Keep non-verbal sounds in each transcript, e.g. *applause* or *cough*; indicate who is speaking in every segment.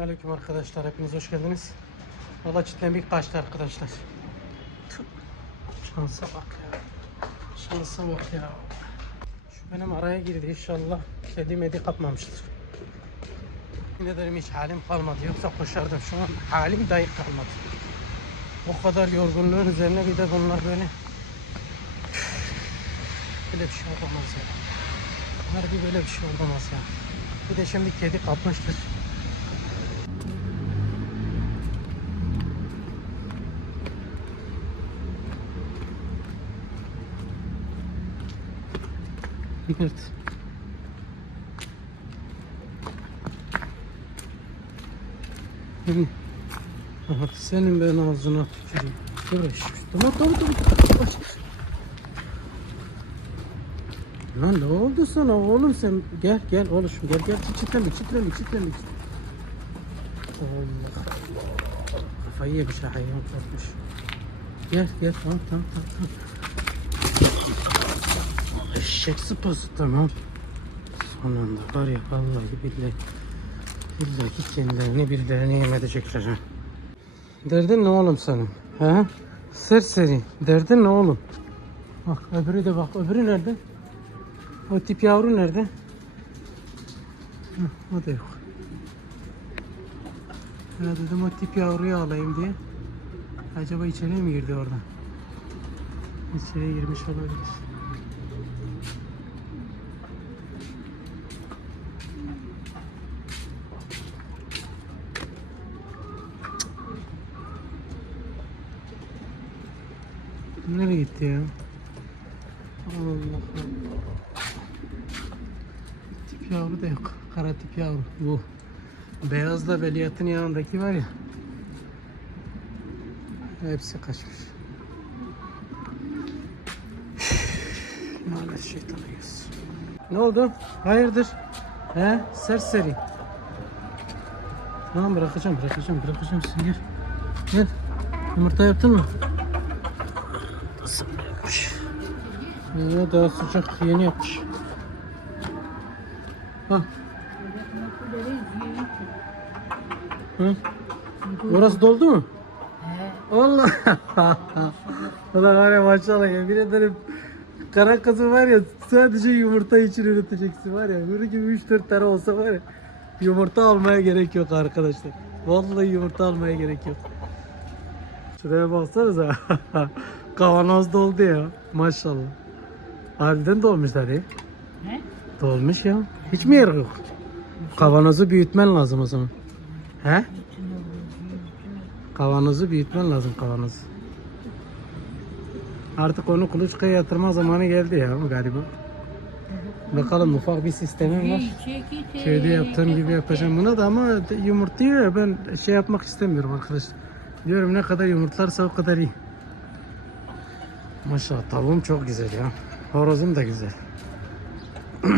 Speaker 1: Aleyküm arkadaşlar hepiniz hoş geldiniz. Valla çitlenmek kaçtı arkadaşlar. Tüh, Şansa bak ya. Şansa bak ya. Şu benim araya girdi inşallah. Kedi medi kapmamıştır. Yine derim hiç halim kalmadı. Yoksa koşardım. Şu an halim dahi kalmadı. O kadar yorgunluğun üzerine bir de bunlar böyle. Böyle bir şey olamaz ya. Harbi böyle bir şey olamaz ya. Bir de şimdi kedi kapmıştır. Dikkat. Şimdi. Aha, senin ben ağzına tüküreyim. Şu. Tamam tamam tamam. Lan ne oldu sana oğlum sen? Gel gel oğlum gel gel çitleme çitleme çitleme. Allah Allah. Kafayı yemiş ha hayvan korkmuş. Gel gel tamam tamam tamam. tamam. Eşek sıpası tamam. Sonunda var ya vallahi billahi. Billahi kendilerini birilerine yem edecekler ha. Derdin ne oğlum senin? He? Serseri. Derdin ne oğlum? Bak öbürü de bak. Öbürü nerede? O tip yavru nerede? Hı, o da yok. Ya dedim o tip yavruyu alayım diye. Acaba içeriye mi girdi oradan? İçeriye girmiş olabilir. Nereye gitti ya? Allah Allah. Tip yavru da yok. Kara tip yavru. Bu. Beyazla beliyatın yanındaki var ya. Hepsi kaçmış. Lanet şeytana gelsin. Ne oldu? Hayırdır? He? Serseri. Tamam bırakacağım, bırakacağım, bırakacağım seni gel. Gel. Yumurta yaptın mı? Nasıl yapmış? Ya daha sıcak yeni yapmış. Ha. Hı? Burası doldu mu? Allah. *laughs* Ulan var ya maşallah yemin ederim. Kara kızı var ya sadece yumurta için üreteceksin var ya. Böyle gibi 3-4 tane olsa var ya. Yumurta almaya gerek yok arkadaşlar. Vallahi yumurta almaya gerek yok. Şuraya baksanıza. *laughs* Kavanoz doldu ya. Maşallah. Harbiden dolmuşlar ya.
Speaker 2: Ne?
Speaker 1: Dolmuş ya. Hiç mi yer yok? Kavanozu büyütmen lazım o zaman. He? Kavanozu büyütmen lazım kavanozu. Artık onu kuluçkaya yatırma zamanı geldi ya galiba. Bakalım ufak bir sistemim var. Köyde yaptığım gibi yapacağım buna da ama yumurtluyor ya ben şey yapmak istemiyorum arkadaşlar. Diyorum ne kadar yumurtlarsa o kadar iyi. Maşallah tavuğum çok güzel ya. Horozum da güzel. *clears throat*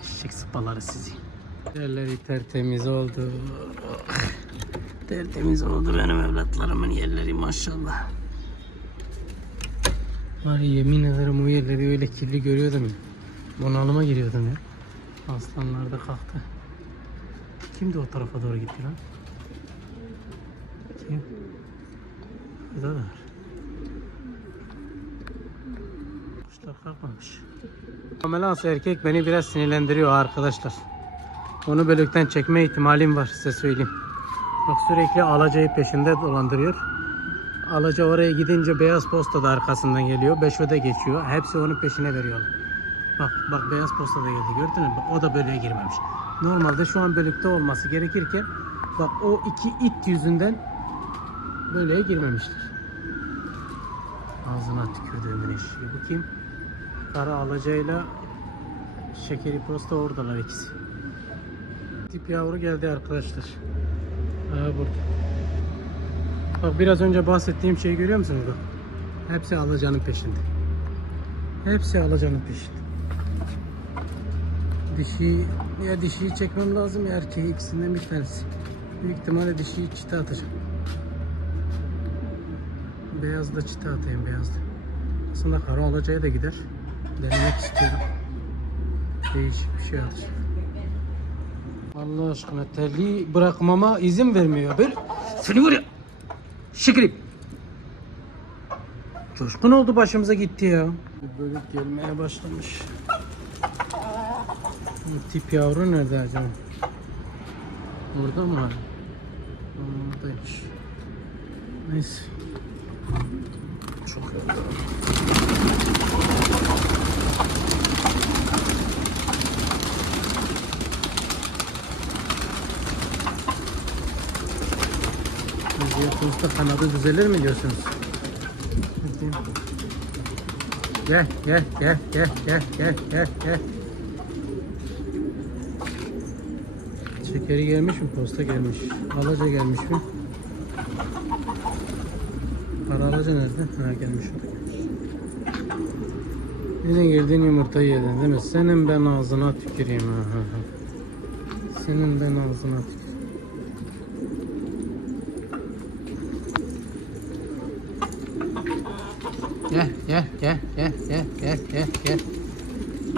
Speaker 1: Eşek sıpaları sizi. Yerleri tertemiz oldu. Tertemiz oldu benim evlatlarımın yerleri maşallah. Var yemin ederim o yerleri öyle kirli görüyordum. Bunalıma giriyordum ya. Aslanlar da kalktı. Kim de o tarafa doğru gitti lan? Kim? Burada da var. Kuşlar kalkmamış. Amelans erkek beni biraz sinirlendiriyor arkadaşlar. Onu bölükten çekme ihtimalim var size söyleyeyim. Bak sürekli alacayı peşinde dolandırıyor. Alaca oraya gidince beyaz posta da arkasından geliyor. Beşöde geçiyor. Hepsi onun peşine veriyorlar. Bak bak beyaz posta da geldi gördün mü? Bak o da bölüğe girmemiş. Normalde şu an bölükte olması gerekirken bak o iki it yüzünden bölüğe girmemiştir. Ağzına tükürdüğümün eşeği. Bu kim? Kara alacayla şekeri posta oradalar ikisi. Tip yavru geldi arkadaşlar. Aa burada. Bak biraz önce bahsettiğim şeyi görüyor musunuz? Bak. Hepsi alacanın peşinde. Hepsi alacanın peşinde. Dişi ya dişiyi çekmem lazım ya erkeği ikisinden bir tanesi. Büyük ihtimalle dişiyi çite atacağım. Beyaz da çite atayım beyaz da. Aslında kara alacaya da gider. Denemek istiyorum. Değişik bir şey atacağım. Allah aşkına telli bırakmama izin vermiyor. Böyle seni ya. Şıkırıp. Coşkun oldu başımıza gitti ya. Bir bölük gelmeye başlamış. Bu tip yavru nerede acaba? Burada mı? Aa, Oradaymış. Neyse. Çok yoruldu. Müziğe posta kanadı düzelir mi diyorsunuz? Gel gel gel gel gel gel gel gel. Şekeri gelmiş mi? Posta gelmiş. Alaca gelmiş mi? Para alaca nerede? Ha gelmiş o da gelmiş. Yine girdin yumurtayı yedin değil mi? Senin ben ağzına tüküreyim. Ha, ha, ha. Senin ben ağzına tüküreyim. Gel gel gel gel gel gel gel gel.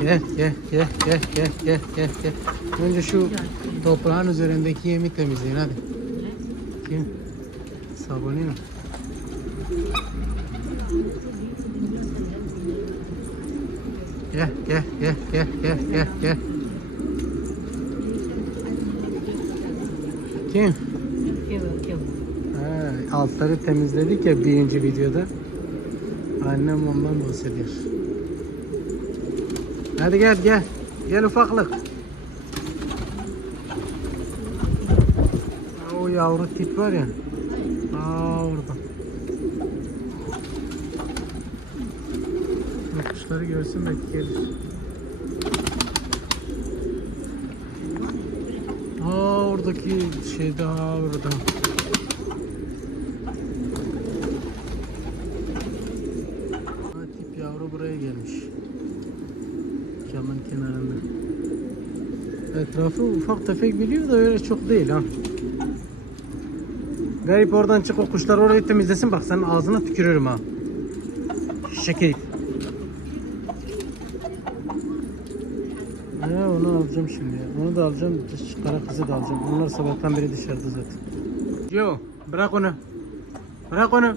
Speaker 1: Gel gel gel gel gel gel gel gel. Önce şu toprağın üzerindeki yemi temizleyin hadi. Kim? Sabunino. Gel gel gel gel gel gel gel. Kim? Ha, altları temizledik ya birinci videoda. Annem ondan bahsediyor. Hadi gel gel. Gel ufaklık. O yavru tip var ya. Aa orada. Kuşları görsün belki gelir. Aa oradaki şey daha orada. Ha, tip yavru buraya gelmiş. Camın kenarında. Etrafı ufak tefek biliyor da öyle çok değil ha. Garip oradan çık o kuşlar orayı temizlesin bak senin ağzına tükürürüm ha. Şekil. Ya onu alacağım şimdi. ya. Onu da alacağım. Kara kızı da alacağım. Onlar sabahtan beri dışarıda zaten. Yo bırak onu. Bırak onu.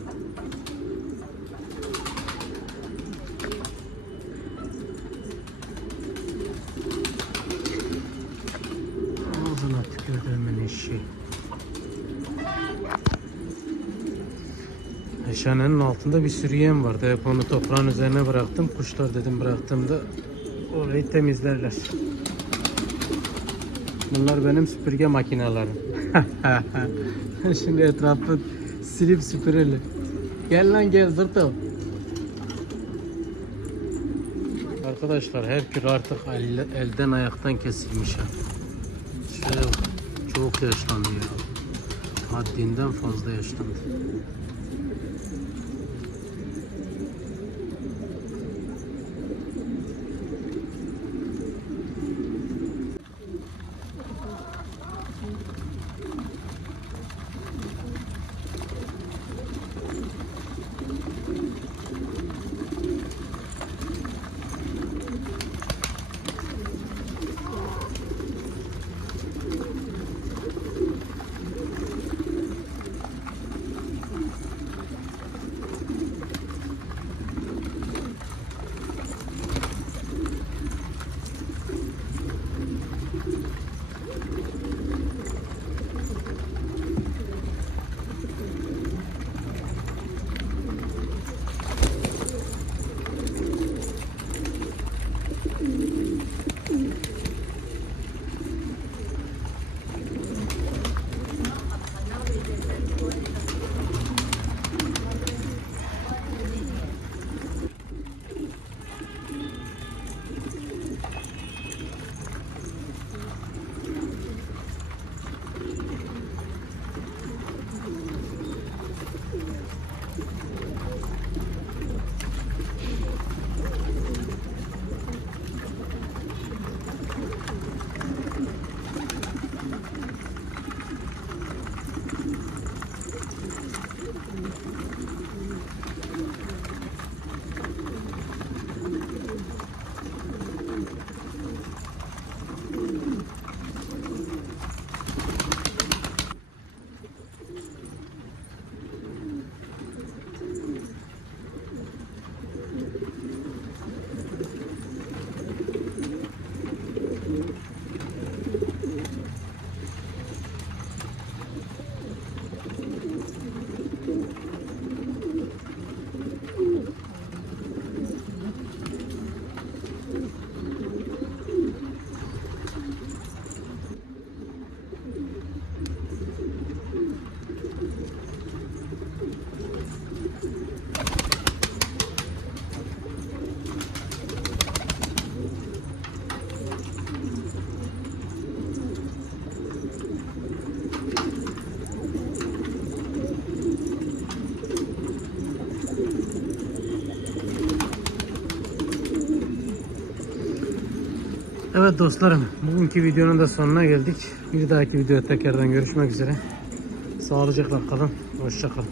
Speaker 1: Ağzına tükürdüğümün işi. Eşhanenin altında bir sürü yem vardı. Hep onu toprağın üzerine bıraktım. Kuşlar dedim bıraktığımda orayı temizlerler. Bunlar benim süpürge makinelerim. *laughs* Şimdi etrafı silip süpüreli. Gel lan gel zırtıl. Arkadaşlar her tür artık elle- elden ayaktan kesilmiş. Şöyle çok yaşlandı ya. Haddinden fazla yaşlandı. Evet dostlarım, bugünkü videonun da sonuna geldik. Bir dahaki videoda tekrardan görüşmek üzere. Sağlıcakla kalın, hoşça kalın.